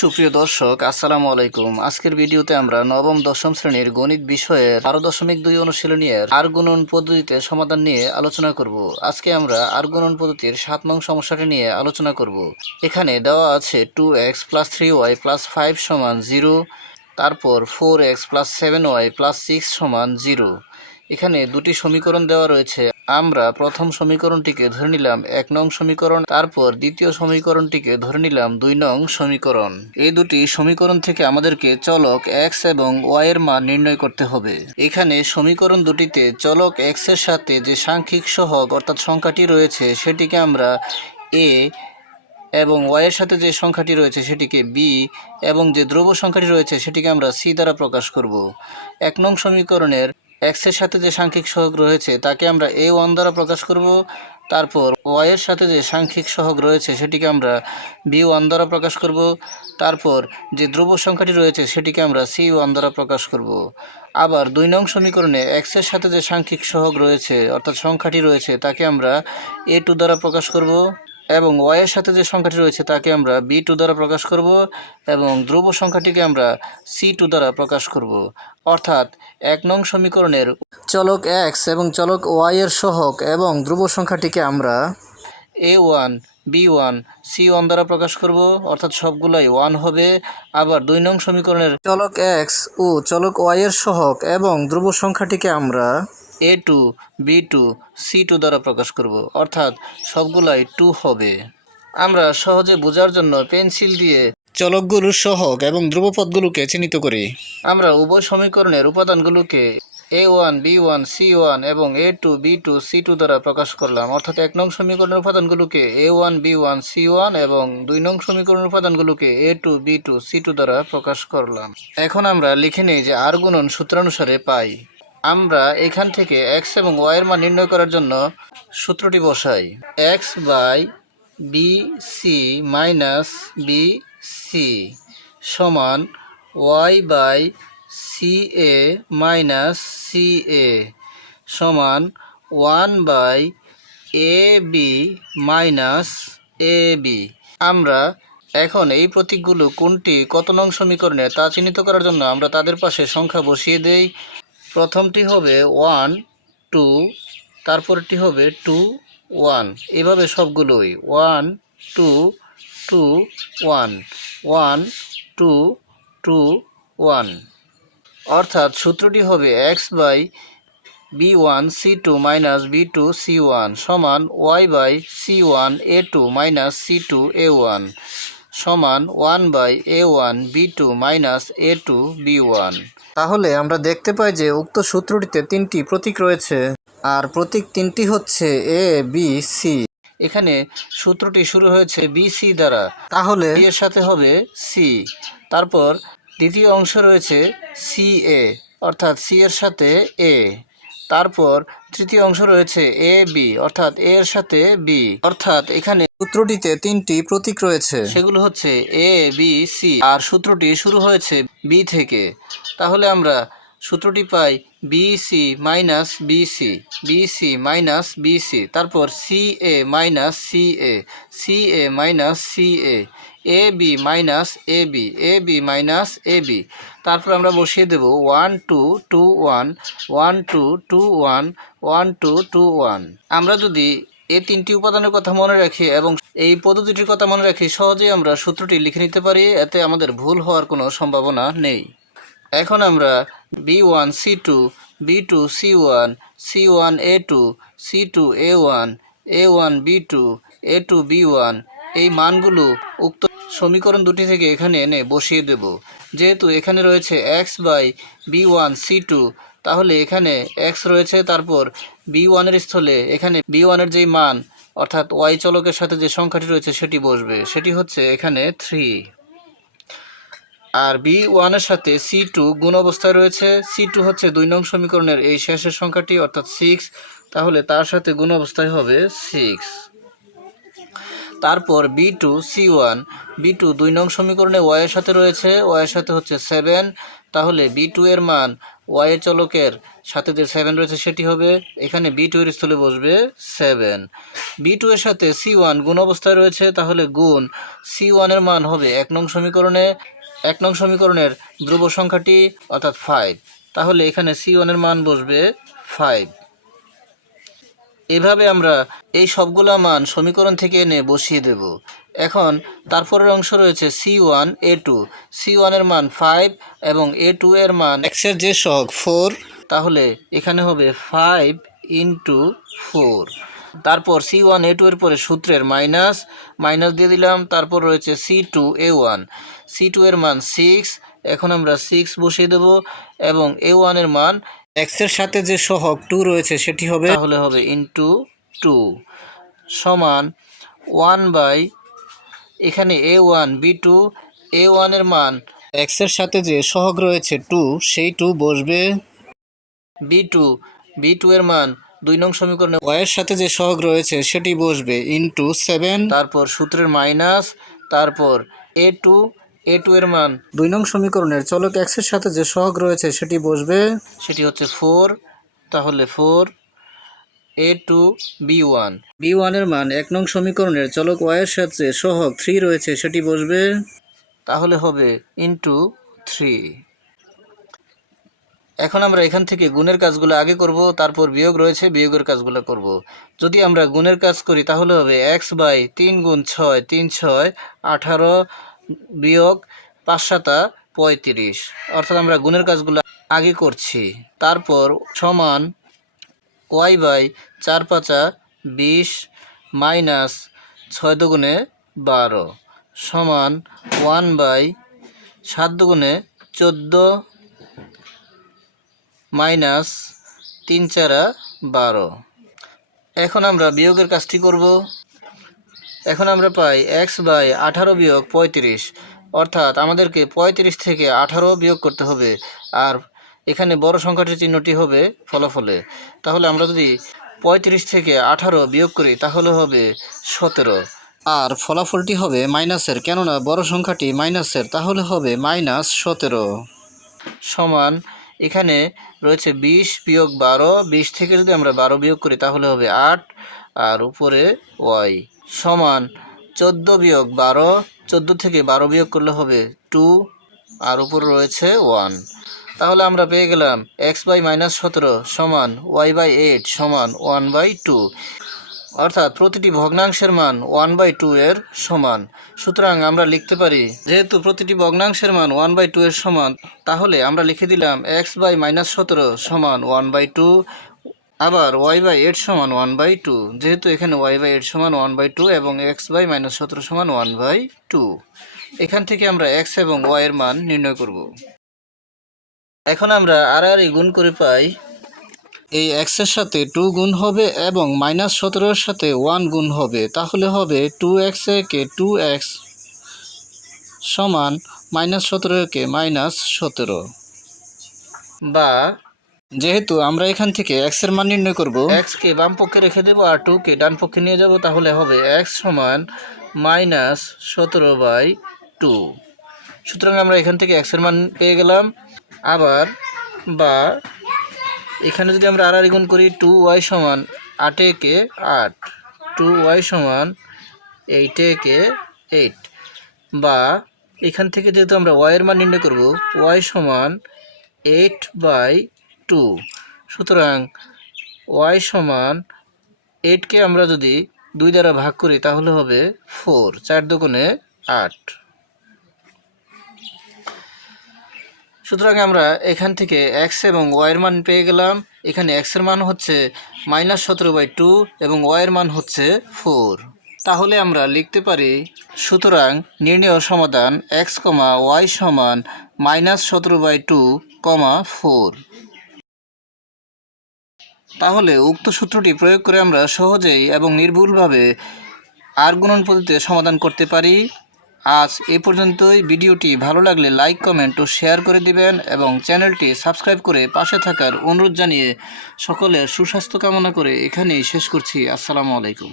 সুপ্রিয় দর্শক, আসসালামু আলাইকুম। আজকের ভিডিওতে আমরা নবম দশম শ্রেণীর গণিত বিষয়ের 12.2 অনুশীলনীর আর গুণন পদ্ধতিতে সমাধান নিয়ে আলোচনা করব। আজকে আমরা আর গুণন পদ্ধতির 7 নং সমস্যাটি নিয়ে আলোচনা করব। এখানে দেওয়া আছে 2x + 3y + 5 = 0, তারপর 4x + 7y + 6 = 0। এখানে দুটি সমীকরণ দেওয়া রয়েছে। আমরা প্রথম সমীকরণটিকে ধরে নিলাম 1 নং সমীকরণ, তারপর দ্বিতীয় সমীকরণটিকে ধরে নিলাম 2 নং সমীকরণ। এই দুটি সমীকরণ থেকে আমাদেরকে চলক x এবং y এর মান নির্ণয় করতে হবে। এখানে সমীকরণ দুটিতে চলক x এর সাথে যে সাংখ্যিক সহগ অর্থাৎ সংখ্যাটি রয়েছে সেটিকে আমরা a এবং y এর সাথে যে সংখ্যাটি রয়েছে সেটিকে b এবং যে ধ্রুব সংখ্যাটি রয়েছে সেটিকে আমরা c দ্বারা প্রকাশ করব। 1 নং সমীকরণের x এর সাথে যে সাংখ্যিক সহগ রয়েছে তাকে আমরা a1 দ্বারা প্রকাশ করব। তারপর y এর সাথে যে সাংখ্যিক সহগ রয়েছে সেটিকে আমরা b1 দ্বারা প্রকাশ করব। তারপর যে ধ্রুব সংখ্যাটি রয়েছে সেটিকে আমরা c1 দ্বারা প্রকাশ করব। আবার 2 নং সমীকরণে x এর সাথে যে সাংখ্যিক সহগ রয়েছে অর্থাৎ সংখ্যাটি রয়েছে তাকে আমরা a2 দ্বারা প্রকাশ করব এবং y এর সাথে যে সংখ্যাটি রয়েছে তাকে আমরা b2 দ্বারা প্রকাশ করব এবং ধ্রুব সংখ্যাটিকে আমরা c2 দ্বারা প্রকাশ করব। অর্থাৎ 1 নং সমীকরণের চলক x এবং চলক y এর সহগ এবং ধ্রুব সংখ্যাটিকে আমরা a1, b1, c1 দ্বারা প্রকাশ করব, অর্থাৎ সবগুলাই 1 হবে। আবার 2 নং সমীকরণের চলক x ও চলক y এর সহগ এবং ধ্রুব সংখ্যাটিকে আমরা a2, b2, c2 দ্বারা প্রকাশ করব, অর্থাৎ সবগুলাই 2 হবে। আমরা সহজে বোঝার জন্য পেন্সিল দিয়ে চলকগুলোর সহগ এবং ধ্রুবপদগুলোকে চিহ্নিত করি। আমরা উভয় সমীকরণের উপাদানগুলোকে a1, b1, c1 এবং a2, b2, c2 দ্বারা প্রকাশ করলাম। অর্থাৎ 1 নং সমীকরণের উপাদানগুলোকে a1, b1, c1 এবং 2 নং সমীকরণের উপাদানগুলোকে a2, b2, c2 দ্বারা প্রকাশ করলাম। এখন আমরা লিখে নেই যে আর গুণন সূত্রানুসারে পাই। আমরা এখান থেকে x এবং y এর মান নির্ণয় করার জন্য সূত্রটি বসাই। x by bc minus bc সমান y by ca minus ca সমান 1 বাই ab মাইনাস ab। আমরা এখন এই প্রতীকগুলো কোনটি কত নং সমীকরণে তা চিহ্নিত করার জন্য আমরা তাদের পাশে সংখ্যা বসিয়ে দেই। প্রথমটি হবে 1, 2, তারপরটি হবে 2, 1, এভাবে সবগুলোই 1, 2, 2, 1, 1, 2, 2, 1। অর্থাৎ সূত্রটি হবে x by b1 c2 minus b2 c1 সমান y by c1 a2 minus c2 a1 সমান 1 by a1 b2 minus a2 b1। তাহলে আমরা দেখতে পাই যে উক্ত সূত্রটিতে 3টি প্রতীক রয়েছে আর প্রতীক 3টি হচ্ছে a b c। এখানে সূত্রটি শুরু হয়েছে bc দ্বারা, তাহলে এর সাথে হবে c। তারপর দ্বিতীয় অংশ রয়েছে ca অর্থাৎ c এর সাথে a। তারপর তৃতীয় অংশ রয়েছে এ বি অর্থাৎ এ এর সাথে বি। অর্থাৎ এখানে সূত্রটিতে 3টি প্রতীক রয়েছে, সেগুলো হচ্ছে এ বি সি আর সূত্রটি শুরু হয়েছে বি থেকে। তাহলে আমরা সূত্রটি পাই BC minus BC, BC minus BC, তারপর C A minus C A, C A minus C A, A B minus A B, A B minus A B. তারপর আমরা বসিয়ে দেব 1 2 2 1, 1 2 2 1, 1 2 2 1। আমরা যদি এই 3টি উপাদানের কথা মনে রাখি এবং এই পদ্ধতিটির কথা মনে রাখি সহজেই আমরা সূত্রটি লিখে নিতে পারি, এতে আমাদের ভুল হওয়ার কোনো সম্ভাবনা নেই। এখন আমরা b1 c2, b2 c1, c1 a2, c2 a1, a1 b2, a2 b1 এই মানগুলো উক্ত সমীকরণ দুটি থেকে এখানে এনে বসিয়ে দেব। যেহেতু এখানে রয়েছে x বাই b1 c2, তাহলে এখানে x রয়েছে, তারপর b1 এর স্থলে এখানে b1 এর যেই মান অর্থাৎ y চলকের সাথে যে সংখ্যাটি রয়েছে সেটি বসবে, সেটি হচ্ছে এখানে 3। আর b1 এর সাথে c2 গুণ অবস্থায় রয়েছে। c2 হচ্ছে 2 নং সমীকরণের এই শেষের সংখ্যাটি অর্থাৎ 6, তাহলে তার সাথে গুণ অবস্থায় হবে 6। তারপর b2 c1, b2 2 নং সমীকরণে y এর সাথে রয়েছে, y এর সাথে হচ্ছে 7, তাহলে b2 এর মান ওয়াই এর চলকের সাথে যে 7 রয়েছে সেটি হবে, এখানে বি2 এর স্থলে বসবে 7। বি2 এর সাথে সি1 গুণ অবস্থায় রয়েছে, তাহলে গুণ সি1 এর মান হবে 1 নং সমীকরণের ধ্রুব সংখ্যাটি অর্থাৎ 5, তাহলে এখানে সি1 এর মান বসবে 5। এভাবে আমরা এই সবগুলা মান সমীকরণ থেকে এনে বসিয়ে দেব। এখন তারপরের অংশ রয়েছে C1 A2, C1 এর মান 5 এবং A2 এর মান x এর যে সহগ 4, তাহলে এখানে হবে 5 ইন্টু 4। তারপর C1 A2 এর পরে সূত্রের মাইনাস দিয়ে দিলাম, তারপর রয়েছে C2 A1, C2 এর মান 6, এখন আমরা 6 বসিয়ে দেব এবং A1 এর মান x এর সাথে যে সহগ 2 রয়েছে সেটি হবে, তাহলে হবে ইন্টু 2 সমান 1 এখানে A1 B2, A1 এর মান x এর সাথে যে সহগ রয়েছে 2 সেই 2 বসবে, B2 এর মান 2 নং সমীকরণে y এর সাথে যে সহগ রয়েছে সেটি বসবে ইন্টু 7, তারপর সূত্রের মাইনাস, তারপর A2 এর মান 2 নং সমীকরণের চলক x এর সাথে যে সহগ রয়েছে সেটি বসবে, সেটি হচ্ছে 4, তাহলে 4 A2 B1 এর মান 1 নং সমীকরণের চলক y এর সাথে সহগ 3 রয়েছে সেটি বসবে, তাহলে হবে ইন্টু 3। এখন আমরা এখান থেকে গুণের কাজগুলো আগে করব, তারপর বিয়োগ রয়েছে বিয়োগের কাজগুলো করব। যদি আমরা গুণের কাজ করি তাহলে হবে x বাই 3 গুণ 6, 3 6 18 বিয়োগ 5 7 35, অর্থাৎ আমরা গুণের কাজগুলো আগে করছি। তারপর সমান y বাই 4 5 20 মাইনাস 6 দুগুণে 12 সমান 1 বাই 7 দুগুণে 14 মাইনাস 3 4 12। এখন আমরা বিয়োগের কাজটি করব। এখন আমরা পাই x বাই 18 বিয়োগ 35, অর্থাৎ আমাদেরকে 35 থেকে 18 বিয়োগ করতে হবে, আর এখানে বড় সংখ্যাটির চিহ্নটি হবে ফলাফলে। তাহলে আমরা যদি 35 থেকে 18 বিয়োগ করি তাহলে হবে 17, আর ফলাফলটি হবে মাইনাসের, কেননা বড় সংখ্যাটি মাইনাসের, তাহলে হবে -17 সমান এখানে রয়েছে 20 বিয়োগ 12, 20 থেকে যদি আমরা 12 বিয়োগ করি তাহলে হবে 8, আর উপরে y সমান 14 বিয়োগ 12, 14 থেকে 12 বিয়োগ করলে হবে 2, আর উপরে রয়েছে 1। তাহলে আমরা পেয়ে গেলাম x বাই -17 সমান y বাই 8 সমান 1/2, অর্থাৎ প্রতিটি ভগ্নাংশের মান 1/2 এর সমান। সুতরাং আমরা লিখতে পারি, যেহেতু প্রতিটি ভগ্নাংশের মান 1/2 এর সমান, তাহলে আমরা লিখে দিলাম x বাই -17 সমান 1/2, আবার y বাই 8 সমান 1/2, যেহেতু এখানে y বাই 8 সমান 1/2 এবং x বাই -17 সমান 1/2। এখান থেকে আমরা x এবং y এর মান নির্ণয় করব। এখন আমরা আড়াআড়ি গুণ করে পাই, এই x এর সাথে 2 গুণ হবে এবং -17 এর সাথে 1 গুণ হবে, তাহলে হবে 2x কে 2x সমান -17 কে -17, বা যেহেতু আমরা এখান থেকে x এর মান নির্ণয় করব, x কে বাম পক্ষে রেখে দেব আর 2 কে ডান পক্ষে নিয়ে যাব, তাহলে হবে x সমান -17/2। সুতরাং আমরা এখান থেকে x এর মান পেয়ে গেলাম। আবার বা এখানে যদি আমরা আড়াআড়ি গুণ করি, 2y সমান 8 কে 8, 2y সমান 8 কে 8, বা এখান থেকে যেহেতু আমরা y এর মান নির্ণয় করব, y সমান 8/2, সুতরাং y সমান 8 কে আমরা যদি 2 দ্বারা ভাগ করি তাহলে হবে 4, 4 দুগুণে 8। সুতরাং আমরা এখান থেকে x এবং y এর মান পেয়ে গেলাম। এখানে x এর মান হচ্ছে -17/2 এবং y এর মান হচ্ছে 4। তাহলে আমরা লিখতে পারি, সুতরাং নির্ণেয় সমাধান x, y সমান -17/2, 4। তাহলে উক্ত সূত্রটি প্রয়োগ করে আমরা সহজেই এবং নির্ভুলভাবে আর গুণন পদ্ধতিতে সমাধান করতে পারি। আজ এ পর্যন্তই। ভিডিওটি ভালো লাগলে লাইক, কমেন্ট ও শেয়ার করে দিবেন এবং চ্যানেলটি সাবস্ক্রাইব করে পাশে থাকার অনুরোধ জানিয়ে সকলের সুস্বাস্থ্য কামনা করে এখানেই শেষ করছি। আসসালামু আলাইকুম।